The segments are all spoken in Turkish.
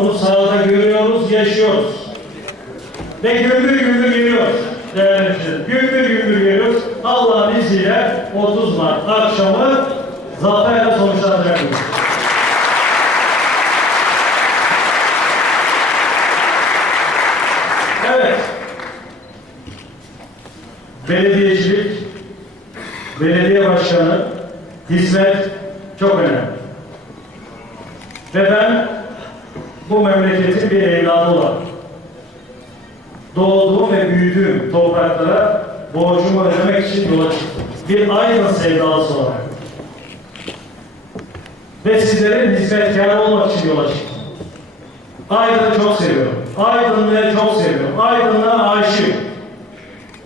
bunu sahada görüyoruz, yaşıyoruz. Ve gümbür gümbür geliyoruz. Değerli hemşehrilerim. Gümbür gümbür geliyoruz. Allah'ın izniyle 30 Mart akşamı zaferle sonuçlanacak. Evet. Belediyecilik, belediye başkanı, hizmet çok önemli. Ve ben bu memleketin bir evladı olarak doğduğum ve büyüdüğüm topraklara borcumu ödemek için yola çıktım. Bir aydın sevdalısı olarak. Ve sizlerin hizmetkarı olmak için yola çıktım. Aydın'ı çok seviyorum. Aydın'ı çok seviyorum. Aydın'la aşık.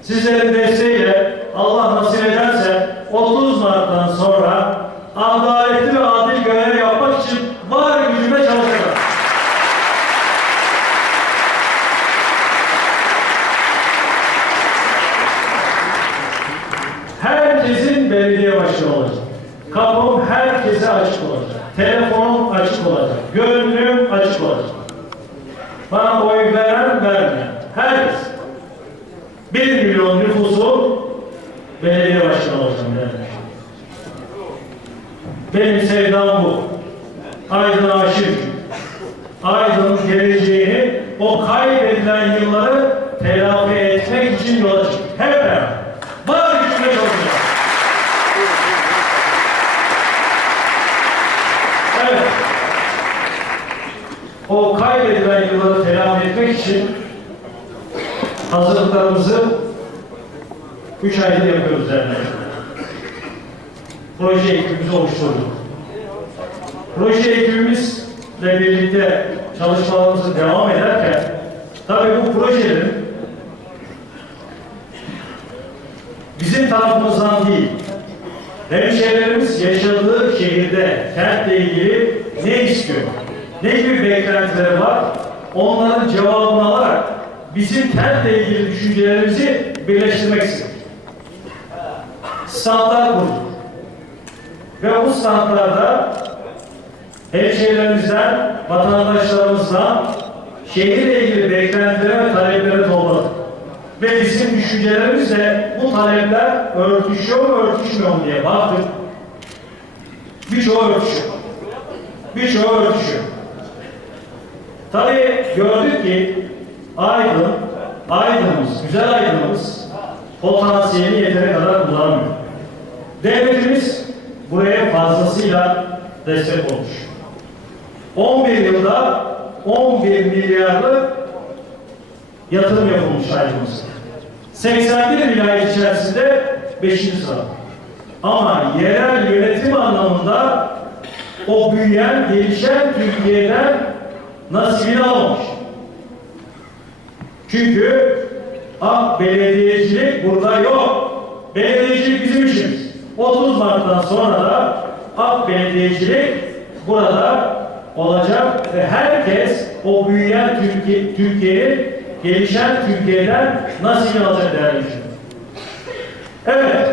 Sizlerin desteğiyle Allah nasip ederse 30 Mart'tan sonra adaletli ve adil görev yapmak için var gücüme çalışacağım. Herkesin belediye başkanı olacak. Kapım herkese açık olacak. Telefonum açık olacak. Gönlüm açık olacak. Bana oy veren vermeyen. Herkes. Bir milyon nüfusu belediye başkanı olacağım derler. Benim sevdam bu. Aydın aşık. Aydın'ın geleceğini, o kaybedilen yılları telafi etmek için yola çıktık. Hep beraber. Var gücüne çalışacağız. Evet. O kaybedilen yılları telafi etmek için hazırlıklarımızı üç ayda yapıyoruz derler. Proje ekibimizi oluşturduk. Proje ekibimizle birlikte çalışmalarımızı devam ederken tabii bu projelerin bizim tarafımızdan değil, hemşehrilerimiz yaşadığı şehirde, kentle ilgili ne istiyor, ne gibi beklentileri var, onların cevabını alarak bizim kentle ilgili düşüncelerimizi birleştirmek istedik. Standlar kurduk. Ve bu standlarda hemşehrilerimizden, vatandaşlarımızdan şehirle ilgili beklentileri ve talepleri topladık. Ve bizim düşüncelerimizle bu talepler örtüşüyor mu, örtüşmüyor mu diye baktık. Birçoğu örtüşüyor. Birçoğu örtüşüyor. Tabii gördük ki Aydın, Aydın'ımız, güzel Aydın'ımız potansiyeli yeteri kadar kullanmıyor. Devletimiz buraya fazlasıyla destek olmuş. 11 yılda 11 milyarlık yatırım yapılmış Aydın'ımızda. 81 vilayet içerisinde 5. sıra. Ama yerel yönetim anlamında o büyüyen, gelişen Türkiye'den nasibini almamış. Çünkü ah belediyecilik burada yok. Belediyecilik bizim işimiz. 30 Mart'tan sonra da ah belediyecilik burada olacak ve herkes o büyüyen Türkiye, Türkiye'nin gelişen Türkiye'den nasibini alacak değerli. Evet,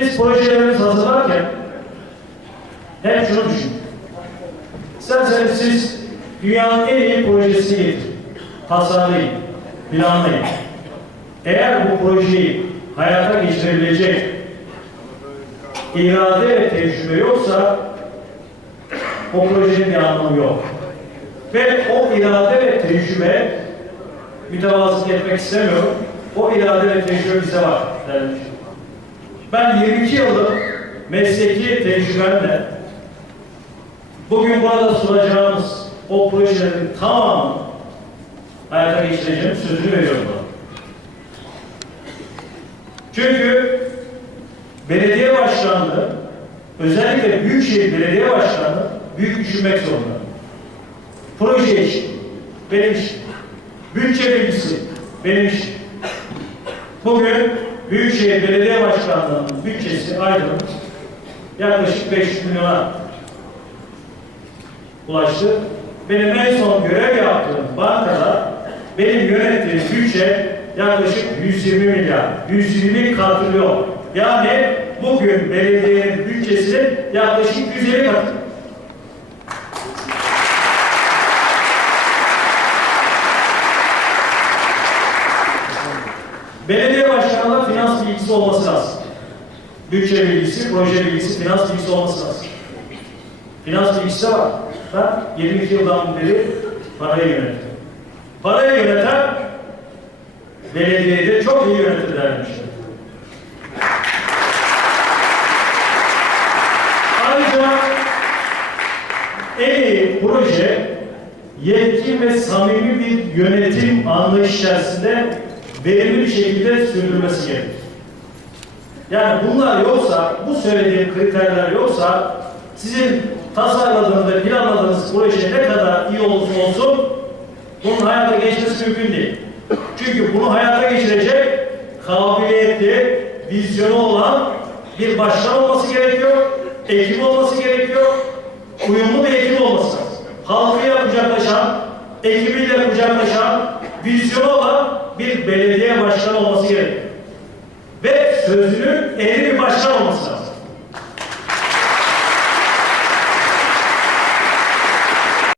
biz projelerimizi hazırlarken hep şunu düşündük. İsterseniz siz dünyanın en iyi projesini getirin. Tasarlayın, planlayın. Eğer bu projeyi hayata geçirebilecek irade ve tecrübe yoksa o projenin bir anlamı yok. Ve o irade ve tecrübe mütevazılık etmek istemiyorum. O irade ve tecrübe bize var. Ben 22 yıllık mesleki tecrübemle bugün burada sunacağımız o projelerin tamamını hayata geçireceğim sözünü veriyorum bana. Çünkü belediye başkanlığı özellikle Büyükşehir Belediye Başkanlığı büyük düşünmek zorunda. Proje işi benim işim. Bütçe bilgisi benim işim. Bugün Büyükşehir Belediye Başkanlığı'nın bütçesi Aydın'ın yaklaşık 500 milyona ulaştı. Benim en son görev yaptığım bankada benim yönettiğim bütçe yaklaşık 120 milyar, 120 katrilyon. Yani bugün belediyenin bütçesinin yaklaşık 150 katı. Belediye başkanına finans bilgisi olması lazım. Bütçe bilgisi, proje bilgisi, finans bilgisi olması lazım. Finans bilgisi de var. Ben 22 yıldan beri parayı yönetiyorum. Parayı yöneten belediyeyi de çok iyi yönetir dermiştim. Ayrıca en iyi proje yetkin ve samimi bir yönetim anlayış içerisinde verimli bir şekilde sürdürülmesi gerekir. Yani bunlar yoksa, bu söylediğim kriterler yoksa sizin tasarladığınız ve planladığınız proje ne kadar iyi olursa olsun bunun hayata geçmesi mümkün değil. Çünkü bunu hayata geçirecek kabiliyetli, vizyonu olan bir başkan olması gerekiyor, ekip olması gerekiyor, uyumlu bir ekip olması lazım. Halkıyla kucaklaşan, ekibiyle kucaklaşan, vizyonu olan bir belediye başkanı olması gerekiyor. Ve sözünün ehli bir başkan olması lazım.